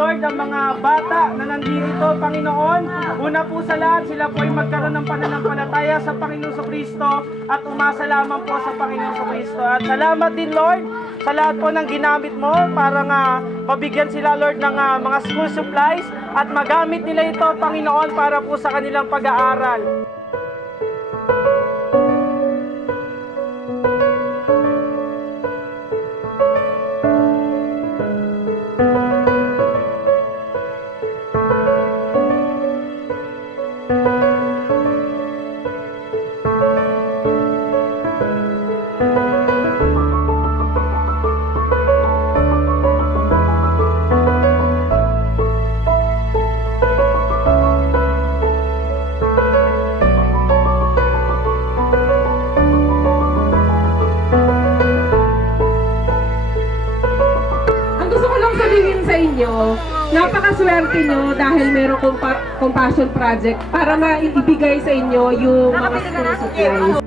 Lord, ang mga bata na nandito, Panginoon. Una po sa lahat, sila po ay magkaroon ng pananampalataya sa Panginoon Kristo at umasa lamang po sa Panginoon Kristo. At salamat din, Lord, sa lahat po ng ginamit mo para nga mabigyan sila, Lord, ng mga school supplies at magamit nila ito, Panginoon, para po sa kanilang pag-aaral. Napakaswerte nyo dahil meron compassion project para maibigay sa inyo yung mga school supplies.